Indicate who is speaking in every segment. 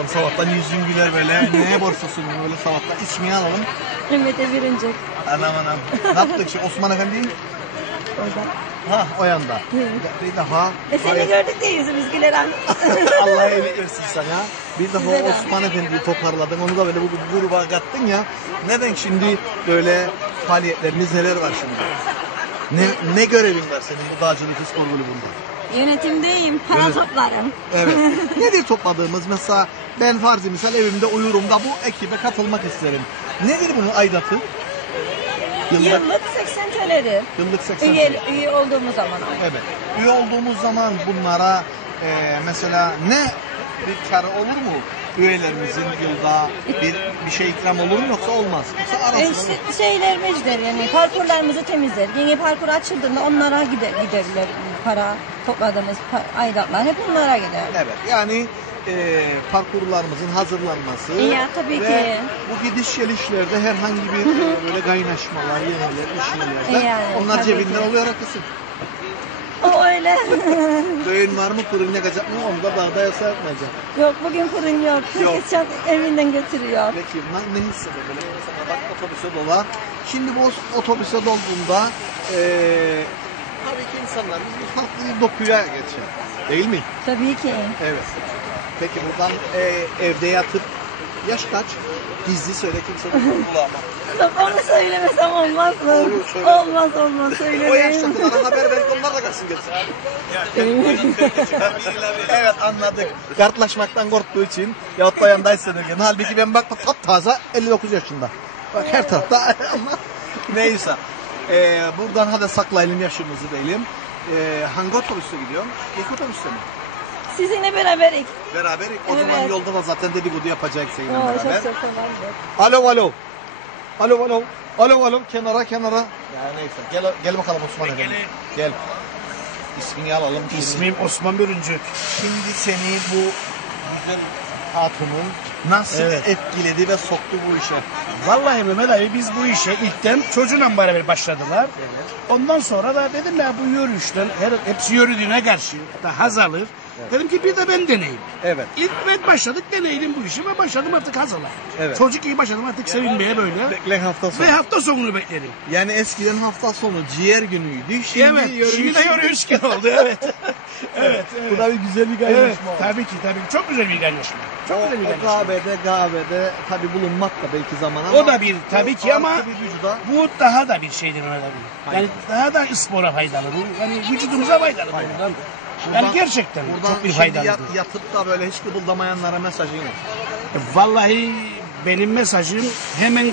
Speaker 1: sabahtan yüzün güler böyle. Neye borçlusun böyle sabahtan? İsmini alalım.
Speaker 2: Mehmet'e birinci.
Speaker 1: Anam. Ne yaptık şimdi Osman Efendi?
Speaker 2: Orada.
Speaker 1: Ha o yanda. Bir daha.
Speaker 2: Seni gördük de yüzümüz güler.
Speaker 1: Allah iyilik versin sana. Bir defa
Speaker 2: Güzel
Speaker 1: Osman Efendi'yi toparladın. Onu da böyle bu gruba kattın ya. Neden şimdi böyle faaliyetleriniz neler var şimdi? Ne görevin var senin bu dağcılık spor kulübünde?
Speaker 2: Yönetimdeyim. Para toplarım.
Speaker 1: Evet. Nedir topladığımız? Mesela ben farzi misal evimde uyurum da bu ekibe katılmak isterim. Nedir bunun aidatı?
Speaker 2: Yıllık 80 TL'dir.
Speaker 1: Yıllık 80 TL.
Speaker 2: Üye olduğumuz zaman.
Speaker 1: Evet. Üye olduğumuz zaman bunlara mesela ne bir kar olur mu? Üyelerimizin yılda bir şey ikram olur mu yoksa olmaz? Yoksa arasında
Speaker 2: Şeyler mecder yani parkurlarımızı temizler. Yeni parkur açıldığında onlara giderler para topladığımız aidatlar hep onlara gider.
Speaker 1: evet yani parkurlarımızın hazırlanması
Speaker 2: Ya, tabii
Speaker 1: ve
Speaker 2: ki.
Speaker 1: bu gidiş gelişlerde herhangi bir böyle kaynaşmalar, yeniler, işinler
Speaker 2: Yani,
Speaker 1: onlar
Speaker 2: tabii
Speaker 1: cebinden
Speaker 2: ki.
Speaker 1: oluyor haklısın.
Speaker 2: O öyle.
Speaker 1: Düğün var mı, fırın yakacak mı onu da dağda yasamayacak.
Speaker 2: Yok bugün fırın yok. Herkes evinden götürüyor.
Speaker 1: Peki ne hissediyor böyle mesela bak otobüse dolar. Şimdi bu otobüse dolduğunda tabii ki insanlarımız bir farklı bir dokuya geçer. Değil mi?
Speaker 2: Tabii ki.
Speaker 1: Evet. Peki buradan evde yatıp yaş kaç? Gizli söyle kimse bulamaz.
Speaker 2: Yok onu söylemesem olmaz mı?
Speaker 1: Olur, söyle.
Speaker 2: Olmaz
Speaker 1: O
Speaker 2: söylemeyeyim.
Speaker 1: yaştakilara haber ver onlar da gelsin gelsin. Evet anladık. Kartlaşmaktan korktuğu için yahut da yanında hissederken. Halbuki ben bak taptaze 59 yaşında. Bak her tarafta ama neyse. Buradan hadi saklayalım yaşımızı diyelim. Hangi otobüste gidiyorsun? İlk otobüste mi?
Speaker 2: Sizinle beraber
Speaker 1: Beraber. O zaman
Speaker 2: Evet.
Speaker 1: yolda da zaten dedikodu yapacak seninle beraber.
Speaker 2: çok tamamdır.
Speaker 1: Alo. Alo. Kenara. Ya neyse. Gel bakalım Osman Efendi. Gel. İsmini alalım.
Speaker 3: İsmim Osman Börüncü.
Speaker 1: Şimdi seni bu güzel hatunun nasıl etkiledi ve soktu bu işe?
Speaker 3: Vallahi Mehmet abi biz bu işe ilkten çocuğunla beraber başladılar. Ondan sonra da dedim ya bu yürüyüşten hepsi yürüdüğüne karşı da haz alır. Dedim ki bir de ben deneyeyim.
Speaker 1: Evet.
Speaker 3: İlk ben başladık deneydim bu işi ve başladım artık haz alır.
Speaker 1: Evet.
Speaker 3: Çocuk iyi başladım artık sevinmeye böyle.
Speaker 1: Bekleyin hafta sonu.
Speaker 3: Ve hafta sonunu bekledim.
Speaker 1: Yani eskiden hafta sonu ciğer günüydü. Şimdi
Speaker 3: Evet.
Speaker 1: yürüyüş.
Speaker 3: Şimdi de yürüyüş günü oldu. Evet. evet.
Speaker 1: Bu da bir güzel bir
Speaker 3: Evet.
Speaker 1: kaynaşma oldu.
Speaker 3: Tabii ki. Çok güzel bir kaynaşma. Çok güzel bir
Speaker 1: O
Speaker 3: kaynaşma.
Speaker 1: kahvede tabi bulunmak da belki zaman ama.
Speaker 3: O da bir tabii ki ama
Speaker 1: artı bir vücuda
Speaker 3: bu daha da bir şeydir Mehmet abi. Yani daha da spora faydalı bu. Yani vücudumuza faydalı bundan. Yani gerçekten çok bir faydalı.
Speaker 1: Yatıp da böyle hiç kıpıldamayanlara mesajın yok.
Speaker 3: Vallahi benim mesajım hemen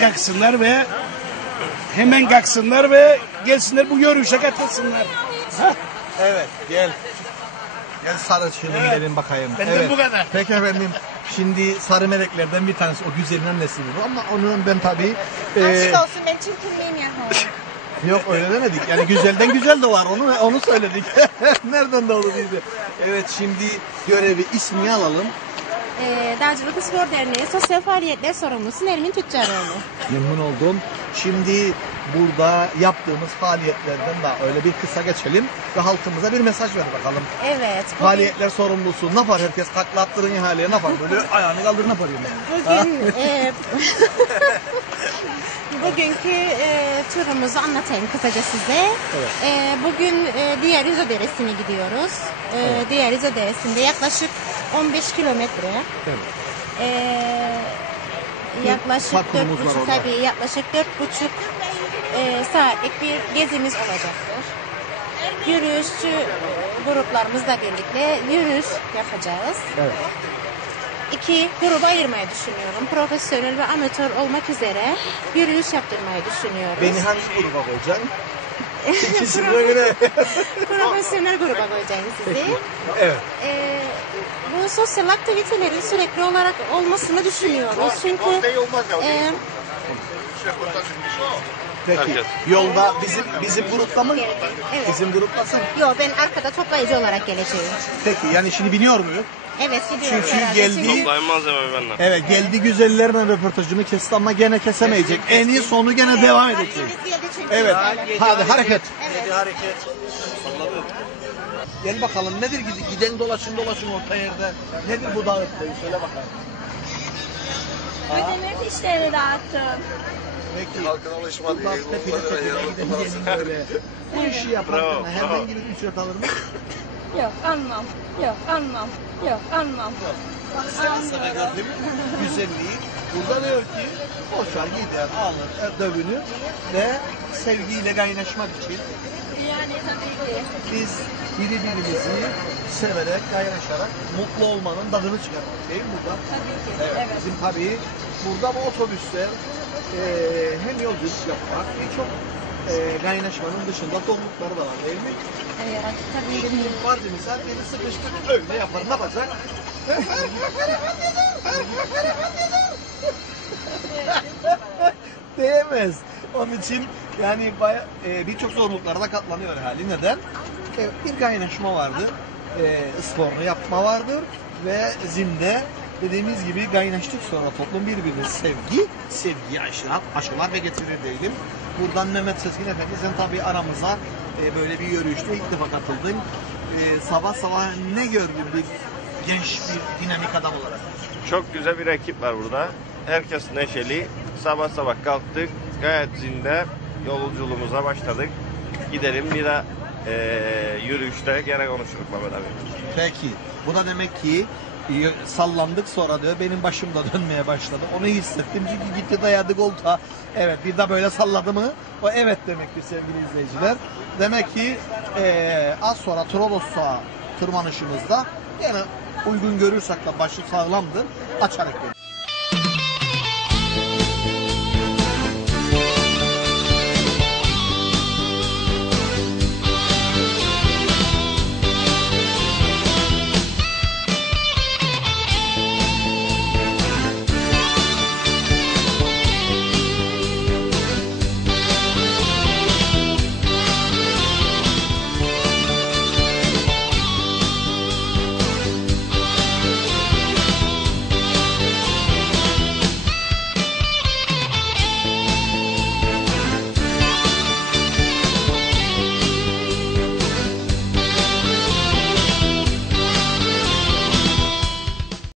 Speaker 3: kalksınlar ve gelsinler bu yürüyüşe katılsınlar.
Speaker 1: Evet gel. Gel sarı şimdi gidelim bakayım.
Speaker 3: Benden bu kadar.
Speaker 1: Peki efendim. Şimdi sarı meleklerden bir tanesi o güzelin annesi bu ama onun ben tabii
Speaker 2: Aşk olsun ben çirkin miyim ya?
Speaker 1: yok öyle demedik. Yani güzelden güzel de var onu söyledik. Nereden doğdu bizi? Evet şimdi görevi ismini alalım.
Speaker 4: Dağcılık Spor Derneği Sosyal Faaliyetler Sorumlusu Nermin Tüccaroğlu.
Speaker 1: Memnun oldum. Şimdi burada yaptığımız faaliyetlerden de öyle bir kısa geçelim ve halkımıza bir mesaj ver bakalım.
Speaker 4: Evet.
Speaker 1: Faaliyetler sorumlusu ne yapar herkes? Takla attırın ihaleye ne yapar? Böyle ayağını kaldır ne yapar yani?
Speaker 4: Bugünkü turumuzu anlatayım kısaca size.
Speaker 1: Evet.
Speaker 4: Bugün Diğer Yüzo Deresi'ne gidiyoruz. Diğer Yüzo Deresi'nde yaklaşık 15 kilometre.
Speaker 1: Evet.
Speaker 4: Yaklaşık
Speaker 1: parkurumuz var orada.
Speaker 4: yaklaşık 4,5 saatlik bir gezimiz olacaktır. Yürüyüşçü gruplarımızla birlikte yürüyüş yapacağız.
Speaker 1: Evet.
Speaker 4: 2 gruba ayırmayı düşünüyorum. Profesyonel ve amatör olmak üzere yürüyüş yaptırmayı düşünüyoruz.
Speaker 1: Beni hangi gruba koyacaksın? İkisine göre.
Speaker 4: Profesyonel gruba koyacağım sizi.
Speaker 1: Evet.
Speaker 4: Bu sosyal aktivitelerin sürekli olarak olmasını düşünüyoruz. Çünkü
Speaker 1: Peki. Yolda bizim grupta mı?
Speaker 4: Evet.
Speaker 1: Bizim gruptasın.
Speaker 4: Yok ben arkada toplayıcı olarak geleceğim.
Speaker 1: Peki yani şimdi biniyor muyuz?
Speaker 4: Evet gidiyoruz.
Speaker 1: Çünkü
Speaker 4: beraber.
Speaker 1: geldi.
Speaker 5: Toplayın malzeme benden.
Speaker 1: Evet geldi güzellerle röportajını kesti ama gene kesemeyecek. En iyi sonu gene devam edecek.
Speaker 4: Vaktimiz geldi çünkü.
Speaker 1: Evet.
Speaker 4: Evet.
Speaker 1: Hadi hareket.
Speaker 4: Evet.
Speaker 1: Gel bakalım nedir giden dolaşın orta yerde. Nedir bu dağıttığı söyle bakalım.
Speaker 2: İşlerini dağıttım.
Speaker 1: Peki.
Speaker 5: Halkın alışmadığı
Speaker 1: Bunlar tepede tepede gidelim böyle. Bu işi yaparken herhangi bir ücret alır mı?
Speaker 2: Yok almam. Yok almam. Yok almam.
Speaker 1: Seve seve gördüm güzelliği. Burada diyor ki boşver gider alır dövünü ve sevgiyle kaynaşmak için
Speaker 2: Yani tabii ki.
Speaker 1: biz birbirimizi severek, kaynaşarak mutlu olmanın tadını çıkarmak değil mi burada?
Speaker 2: Tabii ki.
Speaker 1: Evet,
Speaker 2: Evet.
Speaker 1: bizim tabii burada bu otobüsler hem yolculuk yapmak birçok kaynaşmanın dışında dolulukları da var değil mi?
Speaker 2: Evet. Tabii ki.
Speaker 1: Şimdi var misal beni sıkıştık öyle yapar ne yapacak? Diyemez. Onun için yani birçok zorluklara da katlanıyor hali. Neden? Bir kaynaşma vardır. Sporunu yapma vardır. Ve zinde dediğimiz gibi kaynaştık sonra toplum birbirine sevgiyi aşılar ve getirir diyelim. Buradan Mehmet Sezgin Efendi sen tabii aramıza böyle bir yürüyüşte ilk defa katıldın. Sabah sabah ne gördün bir genç bir dinamik adam olarak?
Speaker 5: Çok güzel bir ekip var burada. Herkes neşeli. Sabah sabah kalktık. Gayet zinde yolculuğumuza başladık. Gidelim bir de yürüyüşte gene konuşuruz Mehmet abi.
Speaker 1: Peki. Bu da demek ki sallandık sonra diyor benim başım da dönmeye başladı. Onu hissettim çünkü gitti dayadı koltuğa. Evet bir de böyle salladı mı? O evet demektir sevgili izleyiciler. Demek ki az sonra Trollos'a tırmanışımızda yine uygun görürsek de başı sağlamdır. Açarak gelir.